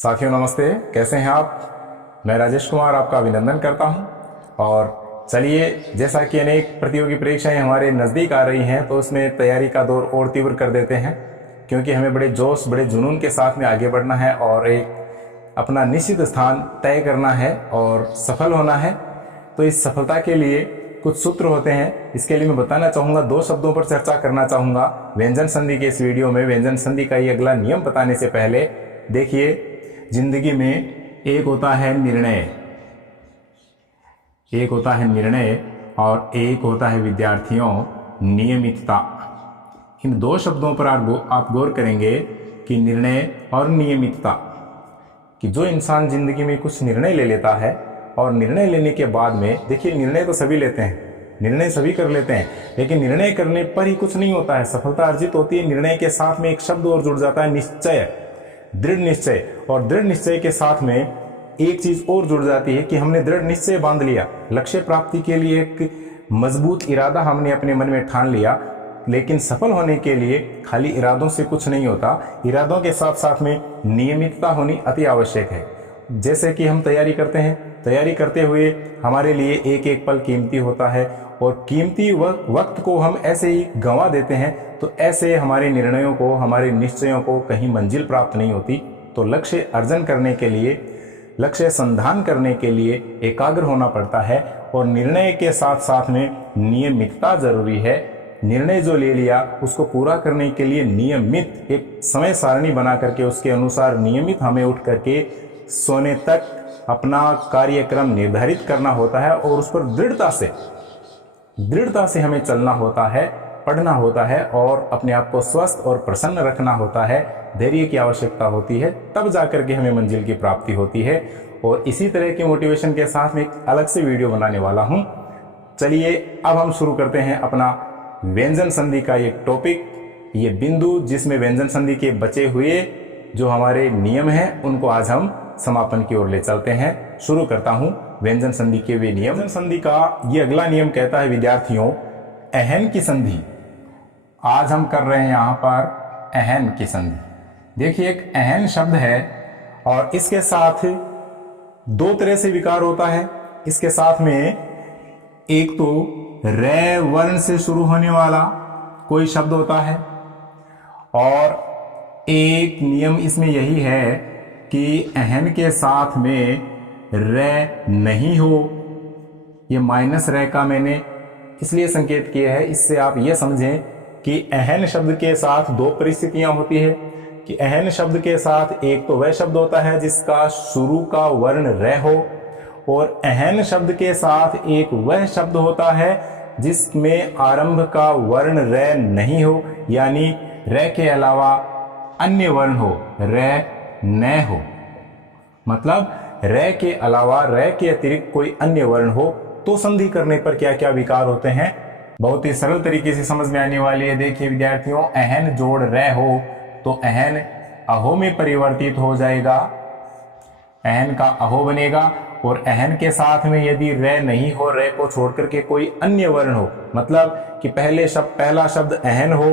साथियों नमस्ते, कैसे हैं आप। मैं राजेश कुमार आपका अभिनंदन करता हूं। और चलिए, जैसा कि अनेक प्रतियोगी परीक्षाएं हमारे नज़दीक आ रही हैं तो उसमें तैयारी का दौर और तीव्र कर देते हैं, क्योंकि हमें बड़े जोश बड़े जुनून के साथ में आगे बढ़ना है और एक अपना निश्चित स्थान तय करना है और सफल होना है। तो इस सफलता के लिए कुछ सूत्र होते हैं। इसके लिए मैं बताना चाहूँगा, दो शब्दों पर चर्चा करना चाहूँगा व्यंजन संधि के इस वीडियो में। व्यंजन संधि का ये अगला नियम बताने से पहले देखिए, जिंदगी में एक होता है निर्णय और एक होता है विद्यार्थियों नियमितता। इन दो शब्दों पर आप गौर करेंगे कि निर्णय और नियमितता, कि जो इंसान जिंदगी में कुछ निर्णय ले लेता है और निर्णय लेने के बाद में, देखिए निर्णय तो सभी लेते हैं, निर्णय सभी कर लेते हैं, लेकिन निर्णय करने पर ही कुछ नहीं होता है। सफलता अर्जित होती है निर्णय के साथ में एक शब्द और जुड़ जाता है, निश्चय, दृढ़ निश्चय। और दृढ़ निश्चय के साथ में एक चीज और जुड़ जाती है कि हमने दृढ़ निश्चय बांध लिया, लक्ष्य प्राप्ति के लिए एक मजबूत इरादा हमने अपने मन में ठान लिया। लेकिन सफल होने के लिए खाली इरादों से कुछ नहीं होता, इरादों के साथ साथ में नियमितता होनी अति आवश्यक है। जैसे कि हम तैयारी करते हैं, तैयारी करते हुए हमारे लिए एक एक पल कीमती होता है और कीमती वक्त को हम ऐसे ही गंवा देते हैं, तो ऐसे हमारे निर्णयों को, हमारे निश्चयों को कहीं मंजिल प्राप्त नहीं होती। तो लक्ष्य अर्जन करने के लिए, लक्ष्य संधान करने के लिए एकाग्र होना पड़ता है और निर्णय के साथ साथ में नियमितता जरूरी है। निर्णय जो ले लिया उसको पूरा करने के लिए नियमित एक समय सारणी बना करके उसके अनुसार नियमित हमें उठ करके सोने तक अपना कार्यक्रम निर्धारित करना होता है और उस पर दृढ़ता से हमें चलना होता है, पढ़ना होता है और अपने आप को स्वस्थ और प्रसन्न रखना होता है। धैर्य की आवश्यकता होती है, तब जाकर के हमें मंजिल की प्राप्ति होती है। और इसी तरह की मोटिवेशन के साथ में एक अलग से वीडियो बनाने वाला हूं। चलिए अब हम शुरू करते हैं अपना व्यंजन संधि का ये टॉपिक, ये बिंदु, जिसमें व्यंजन संधि के बचे हुए जो हमारे नियम हैं उनको आज हम समापन की ओर ले चलते हैं। शुरू करता हूं व्यंजन संधि के वे नियम। व्यंजन संधि का ये अगला नियम कहता है विद्यार्थियों, अहन की संधि। आज हम कर रहे हैं यहां पर अहन की संधि। देखिए, एक अहन शब्द है और इसके साथ दो तरह से विकार होता है। इसके साथ में एक तो रे वर्ण से शुरू होने वाला कोई शब्द होता है और एक नियम इसमें यही है कि अहन के साथ में रे नहीं हो। ये माइनस रे का मैंने इसलिए संकेत किया है, इससे आप ये समझें कि अहन शब्द के साथ दो परिस्थितियां होती है कि अहन शब्द के साथ एक तो वह शब्द होता है जिसका शुरू का वर्ण रे हो, और अहन शब्द के साथ एक वह शब्द होता है जिसमें आरंभ का वर्ण रे नहीं हो, यानी रे के अलावा अन्य वर्ण हो, रे न हो। मतलब रे के अलावा, रे के अतिरिक्त कोई अन्य वर्ण हो तो संधि करने पर क्या क्या विकार होते हैं, बहुत ही सरल तरीके से समझ में आने वाली है। देखिए विद्यार्थियों, अहन जोड़ रे हो तो अहन अहो में परिवर्तित हो जाएगा, अहन का अहो बनेगा। और अहन के साथ में यदि रे नहीं हो, रे को छोड़ करके कोई अन्य वर्ण हो, मतलब कि पहला शब्द अहन हो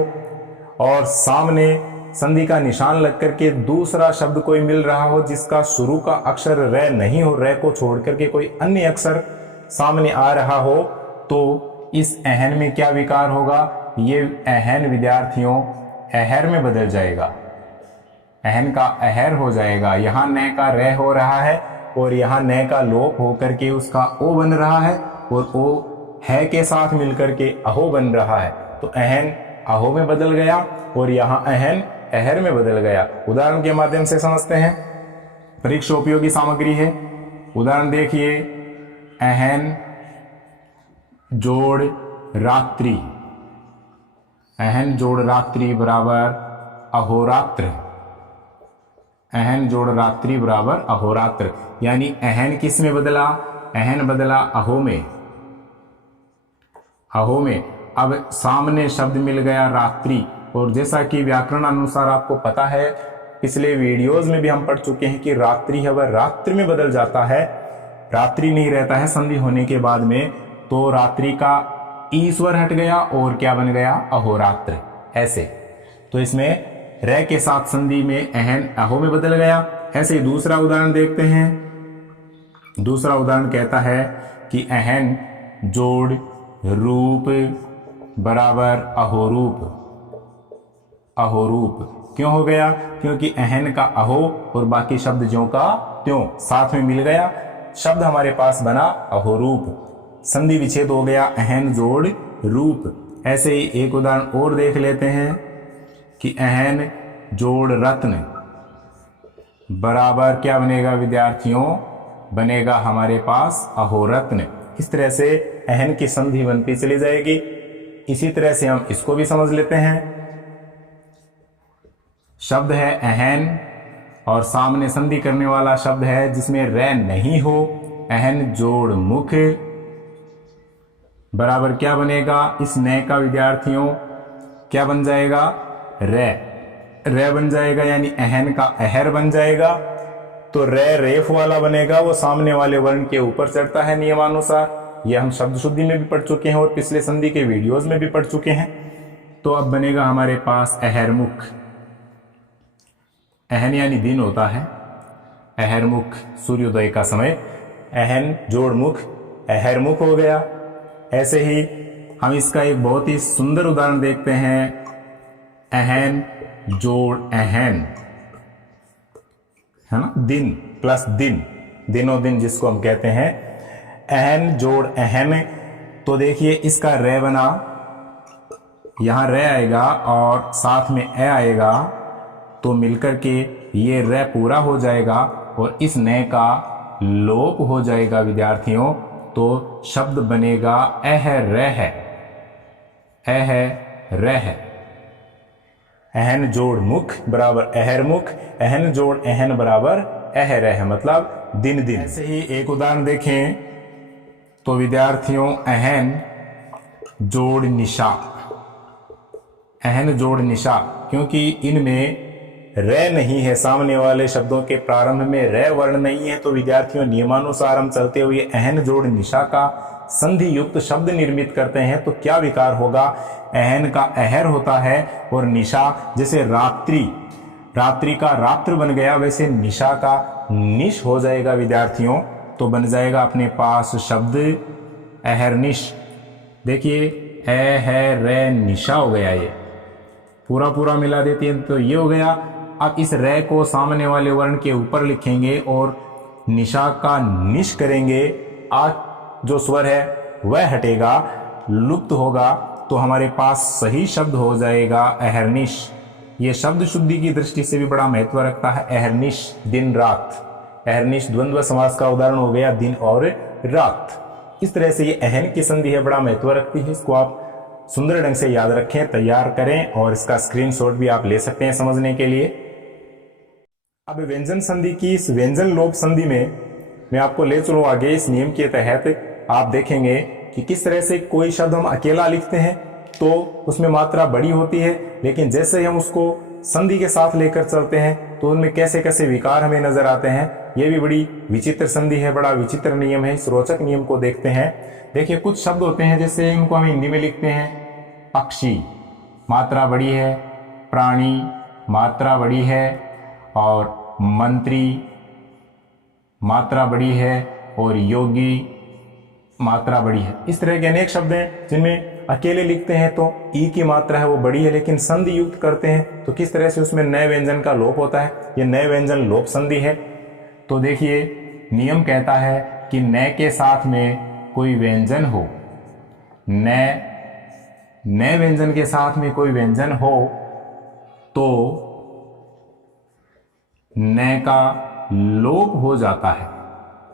और सामने संधि का निशान लग करके दूसरा शब्द कोई मिल रहा हो जिसका शुरू का अक्षर रे नहीं हो, रे को छोड़ करके कोई अन्य अक्षर सामने आ रहा हो, तो इस अहन में क्या विकार होगा, ये अहन विद्यार्थियों अहर में बदल जाएगा, अहन का अहर हो जाएगा। यहाँ न का रे हो रहा है और यहाँ न का लोप होकर के उसका ओ बन रहा है और ओ है के साथ मिलकर के अहो बन रहा है, तो अहन अहो में बदल गया और यहाँ अहन अहर में बदल गया। उदाहरण के माध्यम से समझते हैं, परीक्षा उपयोगी सामग्री है। उदाहरण देखिए, अहन जोड़ रात्रि, अहन जोड़ रात्रि बराबर अहोरात्र, अहन जोड़ रात्रि बराबर अहोरात्र। यानी अहन किस में बदला, अहन बदला अहो में, अहो में। अब सामने शब्द मिल गया रात्रि, और जैसा कि व्याकरण अनुसार आपको पता है, पिछले वीडियोस में भी हम पढ़ चुके हैं कि रात्रि है वह रात्रि में बदल जाता है, रात्रि नहीं रहता है संधि होने के बाद में। तो रात्रि का ईश्वर हट गया और क्या बन गया, अहोरात्र। ऐसे तो इसमें रे के साथ संधि में अहन अहो में बदल गया ऐसे ही दूसरा उदाहरण देखते हैं। दूसरा उदाहरण कहता है कि अहन जोड़ रूप बराबर अहोरूप। अहोरूप क्यों हो गया? क्योंकि अहन का अहो और बाकी शब्द ज्यों का त्यों साथ में मिल गया, शब्द हमारे पास बना अहोरूप। संधि विच्छेद हो गया अहन जोड़ रूप। ऐसे ही एक उदाहरण और देख लेते हैं कि अहन जोड़ रत्न बराबर क्या बनेगा विद्यार्थियों? बनेगा हमारे पास अहोरत्न। इस तरह से अहन की संधि बनती चली जाएगी। इसी तरह से हम इसको भी समझ लेते हैं। शब्द है अहन और सामने संधि करने वाला शब्द है जिसमें रै नहीं हो। अहन जोड़ मुख बराबर क्या बनेगा? इस नए का विद्यार्थियों क्या बन जाएगा? रै। रै बन जाएगा यानी अहन का अहर बन जाएगा। तो रै रेफ वाला बनेगा, वो सामने वाले वर्ण के ऊपर चढ़ता है नियमानुसार। ये हम शब्द शुद्धि में भी पढ़ चुके हैं और पिछले संधि के वीडियोस में भी पढ़ चुके हैं। तो अब बनेगा हमारे पास अहरमुख। अहन यानी दिन होता है, अहरमुख सूर्योदय का समय। अहन जोड़ मुख अहरमुख हो गया। ऐसे ही हम इसका एक बहुत ही सुंदर उदाहरण देखते हैं। अहन जोड़ अहन, है ना, दिन प्लस दिन, दिनों दिन जिसको हम कहते हैं। अहन जोड़ अहन, तो देखिए इसका रे बना, यहां रे आएगा और साथ में ए आएगा, तो मिलकर के ये रे पूरा हो जाएगा और इस नए का लोप हो जाएगा विद्यार्थियों। तो शब्द बनेगा अह रह। अह रह। अहन जोड़ मुख बराबर अहरमुख, अहन जोड़ अहन बराबर अह रह, मतलब दिन दिन। ऐसे ही एक उदाहरण देखें तो विद्यार्थियों अहन जोड़ निशा। अहन जोड़ निशा, क्योंकि इनमें रै नहीं है, सामने वाले शब्दों के प्रारंभ में रै वर्ण नहीं है, तो विद्यार्थियों नियमानुसार हम चलते हुए अहन जोड़ निशा का संधि युक्त शब्द निर्मित करते हैं। तो क्या विकार होगा? अहन का अहर होता है और निशा, जैसे रात्रि, रात्रि का रात्र बन गया, वैसे निशा का निश हो जाएगा विद्यार्थियों। तो बन जाएगा अपने पास शब्द अहरनिश। देखिए अह रै निशा हो गया, ये पूरा पूरा मिला देती है तो ये हो गया। अब इस रै को सामने वाले वर्ण के ऊपर लिखेंगे और निशा का निश करेंगे। आ जो स्वर है वह हटेगा, लुप्त होगा, तो हमारे पास सही शब्द हो जाएगा अहरनिश। ये शब्द शुद्धि की दृष्टि से भी बड़ा महत्व रखता है अहरनिश, दिन रात। अहरनिश द्वंद्व समास का उदाहरण हो गया, दिन और रात। इस तरह से ये अहन की संधि है, बड़ा महत्व रखती है। इसको आप सुंदर ढंग से याद रखें, तैयार करें और इसका स्क्रीनशॉट भी आप ले सकते हैं समझने के लिए। अब व्यंजन संधि की इस व्यंजन लोप संधि में मैं आपको ले चलूं आगे। इस नियम के तहत आप देखेंगे कि किस तरह से कोई शब्द हम अकेला लिखते हैं तो उसमें मात्रा बड़ी होती है, लेकिन जैसे ही हम उसको संधि के साथ लेकर चलते हैं तो उनमें कैसे कैसे विकार हमें नजर आते हैं। यह भी बड़ी विचित्र संधि है, बड़ा विचित्र नियम है। इस रोचक नियम को देखते हैं। देखिए कुछ शब्द होते हैं, जैसे इनको हम हिंदी में लिखते हैं पक्षी, मात्रा बड़ी है, प्राणी मात्रा बड़ी है, और मंत्री मात्रा बड़ी है, और योगी मात्रा बड़ी है। इस तरह के अनेक शब्द हैं जिनमें अकेले लिखते हैं तो ई की मात्रा है वो बड़ी है, लेकिन संधि युक्त करते हैं तो किस तरह से उसमें नए व्यंजन का लोप होता है। ये नए व्यंजन लोप संधि है। तो देखिए नियम कहता है कि नए के साथ में कोई व्यंजन हो, नए व्यंजन के साथ में कोई व्यंजन हो तो नए का लोप हो जाता है।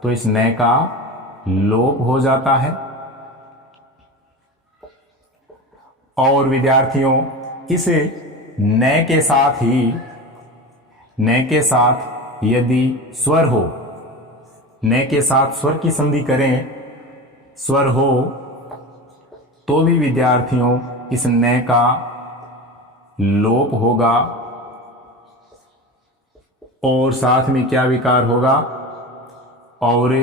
तो इस नए का लोप हो जाता है। और विद्यार्थियों इस नए के साथ ही, नए के साथ यदि स्वर हो, नए के साथ स्वर की संधि करें, स्वर हो, तो भी विद्यार्थियों इस नए का लोप होगा। और साथ में क्या विकार होगा? और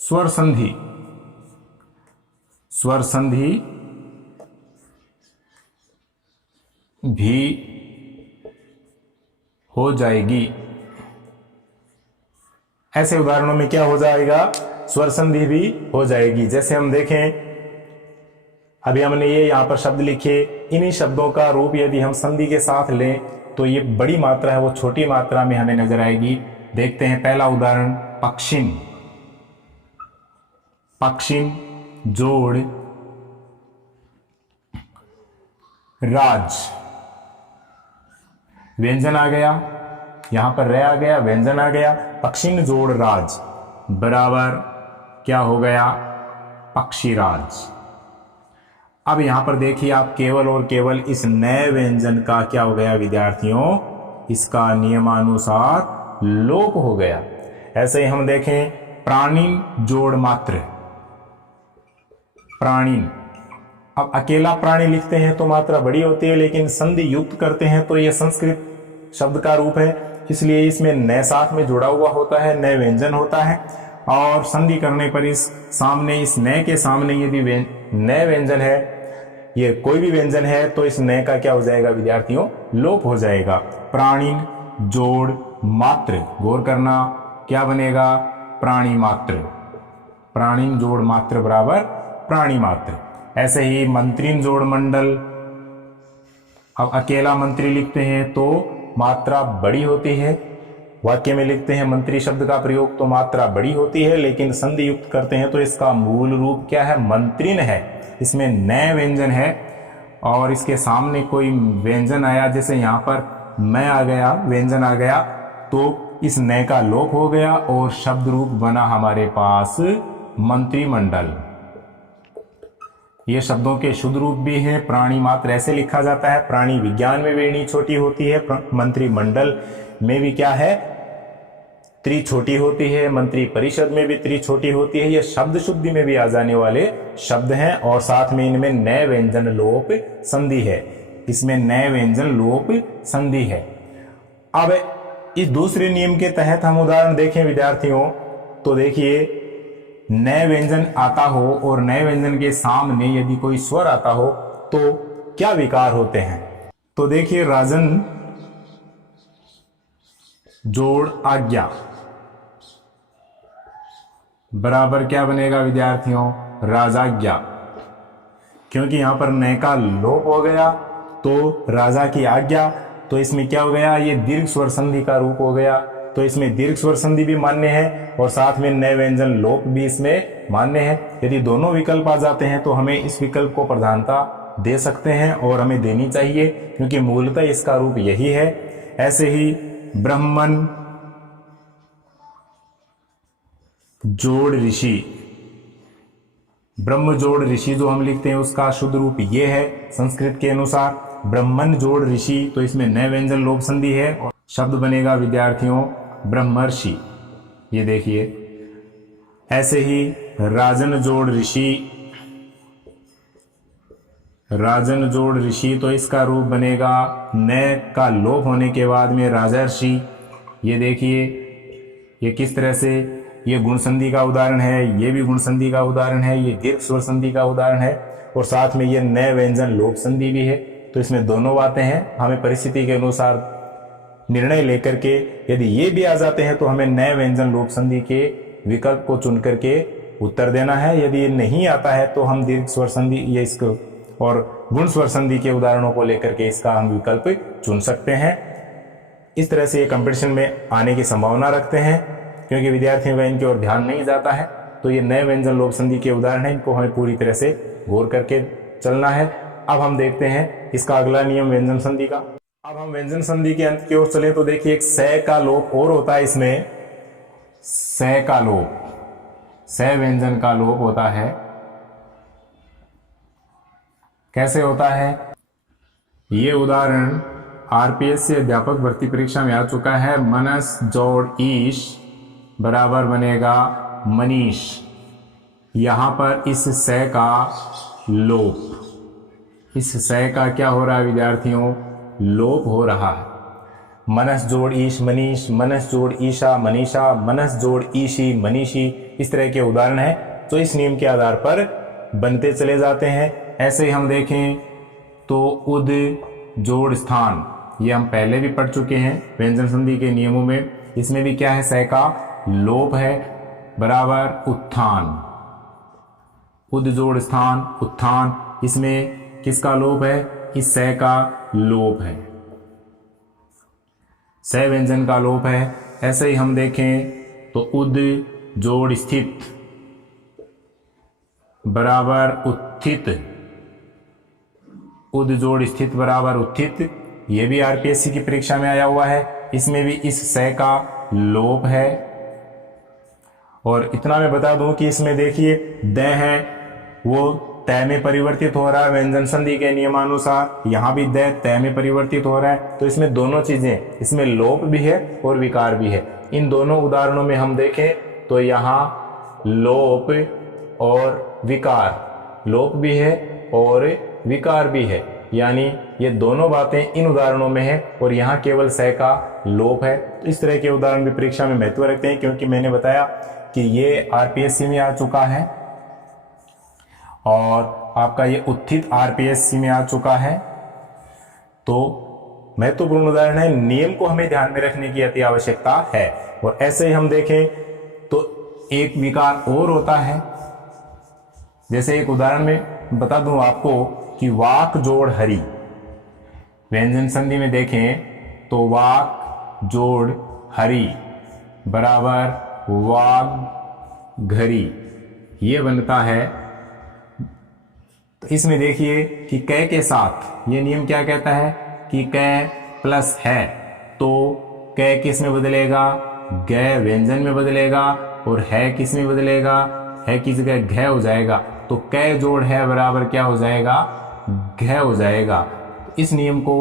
स्वर संधि, स्वर संधि भी हो जाएगी। ऐसे उदाहरणों में क्या हो जाएगा, स्वर संधि भी हो जाएगी। जैसे हम देखें, अभी हमने ये यहाँ पर शब्द लिखे, इन्हीं शब्दों का रूप यदि हम संधि के साथ लें तो ये बड़ी मात्रा है वो छोटी मात्रा में हमें नजर आएगी। देखते हैं पहला उदाहरण, पक्षिन। पक्षिन जोड़ राज, व्यंजन आ गया, यहां पर रे आ गया, व्यंजन आ गया, पक्षिन जोड़ राज बराबर क्या हो गया, पक्षीराज। अब यहां पर देखिए आप, केवल और केवल इस नए व्यंजन का क्या हो गया विद्यार्थियों, इसका नियमानुसार लोप हो गया। ऐसे ही हम देखें, प्राणिन जोड़ मात्र, प्राणिन। अब अकेला प्राणी लिखते हैं तो मात्रा बड़ी होती है, लेकिन संधि युक्त करते हैं तो यह संस्कृत शब्द का रूप है, इसलिए इसमें नए साथ में जुड़ा हुआ होता है, नए व्यंजन होता है। और संधि करने पर इस सामने, इस नए के सामने यदि नए व्यंजन है, ये कोई भी व्यंजन है, तो इस नए का क्या हो जाएगा विद्यार्थियों, लोप हो जाएगा। प्राणिन जोड़ मात्र, गौर करना, क्या बनेगा, प्राणी मात्र। प्राणिन जोड़ मात्र बराबर प्राणी मात्र। ऐसे ही मंत्रीन जोड़ मंडल। अब अकेला मंत्री लिखते हैं तो मात्रा बड़ी होती है, वाक्य में लिखते हैं मंत्री शब्द का प्रयोग तो मात्रा बड़ी होती है, लेकिन संधि युक्त करते हैं तो इसका मूल रूप क्या है, मंत्रिन है। इसमें नए व्यंजन है और इसके सामने कोई व्यंजन आया, जैसे यहां पर मैं आ गया, व्यंजन आ गया, तो इस नए का लोप हो गया और शब्द रूप बना हमारे पास मंत्रिमंडल। ये शब्दों के शुद्ध रूप भी हैं। प्राणी मात्र ऐसे लिखा जाता है, प्राणी विज्ञान में वेणी छोटी होती है, मंत्रिमंडल में भी क्या है, त्रि छोटी होती है, मंत्री परिषद में भी त्रि छोटी होती है। ये शब्द शुद्धि में भी आ जाने वाले शब्द हैं और साथ में इनमें नए व्यंजन लोप संधि है, इसमें नए व्यंजन लोप संधि है। अब इस दूसरे नियम के तहत हम उदाहरण देखें विद्यार्थियों, तो देखिए नए व्यंजन आता हो और नए व्यंजन के सामने यदि कोई स्वर आता हो तो क्या विकार होते हैं। तो देखिए, राजन जोड़ आज्ञा बराबर क्या बनेगा विद्यार्थियों, राजाज्ञा। क्योंकि यहां पर नए का लोप हो गया तो राजा की आज्ञा, तो इसमें क्या हो गया, ये दीर्घ स्वर संधि का रूप हो गया, तो इसमें दीर्घ स्वर संधि भी मान्य है और साथ में नए व्यंजन लोप भी इसमें मान्य है। यदि दोनों विकल्प आ जाते हैं तो हमें इस विकल्प को प्रधानता दे सकते हैं और हमें देनी चाहिए, क्योंकि मूलतः इसका रूप यही है। ऐसे ही ब्राह्मण जोड़ ऋषि, ब्रह्म जोड़ ऋषि जो हम लिखते हैं उसका शुद्ध रूप ये है संस्कृत के अनुसार, ब्राह्मण जोड़ ऋषि, तो इसमें नए व्यंजन लोप संधि है और शब्द बनेगा विद्यार्थियों ब्रह्मर्षि। ये देखिए, ऐसे ही राजन जोड़ ऋषि, राजन जोड़ ऋषि, तो इसका रूप बनेगा नए का लोप होने के बाद में राजर्षि। ये देखिए, ये किस तरह से, ये गुण संधि का उदाहरण है, ये भी गुण संधि का उदाहरण है, ये दीर्घ स्वर संधि का उदाहरण है और साथ में ये नए व्यंजन लोप संधि भी है। तो इसमें दोनों बातें हैं, हमें परिस्थिति के अनुसार निर्णय लेकर के यदि ये भी आ जाते हैं तो हमें नए व्यंजन लोप संधि के विकल्प को चुन करके उत्तर देना है। यदि ये नहीं आता है तो हम दीर्घ स्वर संधि ये इसको और गुण स्वर संधि के उदाहरणों को लेकर के इसका हम विकल्प चुन सकते हैं। इस तरह से ये कंपटीशन में आने की संभावना रखते हैं, क्योंकि विद्यार्थियों का इनकी ओर ध्यान नहीं जाता है। तो ये नए व्यंजन लोप संधि के उदाहरण है, इनको हमें पूरी तरह से गौर करके चलना है। अब हम देखते हैं इसका अगला नियम व्यंजन संधि का। अब हम व्यंजन संधि के अंत की ओर चले तो देखिए, एक स का लोप और होता है इसमें, स का लोप, स व्यंजन का लोप होता है। कैसे होता है, ये उदाहरण आरपीएस से अध्यापक भर्ती परीक्षा में आ चुका है। मनस जोड़ ईश बराबर बनेगा मनीष। यहां पर इस स का लोप, इस स का क्या हो रहा है विद्यार्थियों, लोप हो रहा है। मनस जोड़ ईश मनीष, मनस जोड़ ईशा मनीषा, मनस जोड़ ईशी मनीषी, इस तरह के उदाहरण है तो इस नियम के आधार पर बनते चले जाते हैं। ऐसे ही हम देखें तो उद जोड़ स्थान, ये हम पहले भी पढ़ चुके हैं व्यंजन संधि के नियमों में। इसमें भी क्या है, स का लोप है बराबर उत्थान। उद जोड़ स्थान उत्थान, इसमें किसका लोप है? इस स का लोप है, स व्यंजन का लोप है। ऐसे ही हम देखें तो उद जोड़ स्थित बराबर उत्थित, उद जोड़ स्थित बराबर उत्थित, ये भी आरपीएससी की परीक्षा में आया हुआ है। इसमें भी इस स का लोप है। और इतना मैं बता दूं कि इसमें देखिए द है वो तय में परिवर्तित हो रहा है व्यंजन संधि के नियमानुसार, यहां भी द तय में परिवर्तित हो रहा है। तो इसमें दोनों चीजें, इसमें लोप भी है और विकार भी है। इन दोनों उदाहरणों में हम देखें तो यहाँ लोप और विकार, लोप भी है और विकार भी है, यानी ये दोनों बातें इन उदाहरणों में है और यहाँ केवल स का लोप है। तो इस तरह के उदाहरण भी परीक्षा में महत्व रखते हैं, क्योंकि मैंने बताया कि ये आरपीएससी में आ चुका है और आपका ये उत्थित आरपीएससी में आ चुका है। तो महत्वपूर्ण उदाहरण है, नियम को हमें ध्यान में रखने की अति आवश्यकता है। और ऐसे ही हम देखें तो एक विकार और होता है, जैसे एक उदाहरण में बता दूं आपको कि वाक जोड़ हरि, व्यंजन संधि में देखें तो वाक जोड़ हरि बराबर वाग घरी, ये बनता है। तो इसमें देखिए कि कै के साथ ये नियम क्या कहता है कि कै प्लस है तो कै किस में बदलेगा? गै व्यंजन में बदलेगा। और है किस में बदलेगा? है की जगह घ हो जाएगा। तो कै जोड़ है बराबर क्या हो जाएगा? घ हो जाएगा। तो इस नियम को,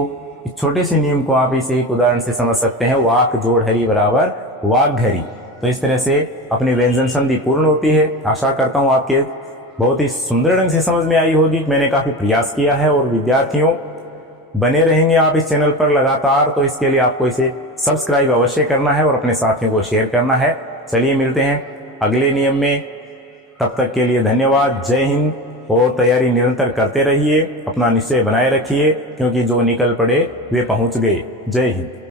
इस छोटे से नियम को आप इस एक उदाहरण से समझ सकते हैं, वाक जोड़ हरि बराबर वाग घरी। तो इस तरह से अपनी व्यंजन संधि पूर्ण होती है। आशा करता हूँ आपके बहुत ही सुंदर ढंग से समझ में आई होगी। मैंने काफी प्रयास किया है और विद्यार्थियों बने रहेंगे आप इस चैनल पर लगातार, तो इसके लिए आपको इसे सब्सक्राइब अवश्य करना है और अपने साथियों को शेयर करना है। चलिए मिलते हैं अगले नियम में, तब तक के लिए धन्यवाद। जय हिंद। और तैयारी निरंतर करते रहिए, अपना निश्चय बनाए रखिए, क्योंकि जो निकल पड़े वे पहुंच गए। जय हिंद।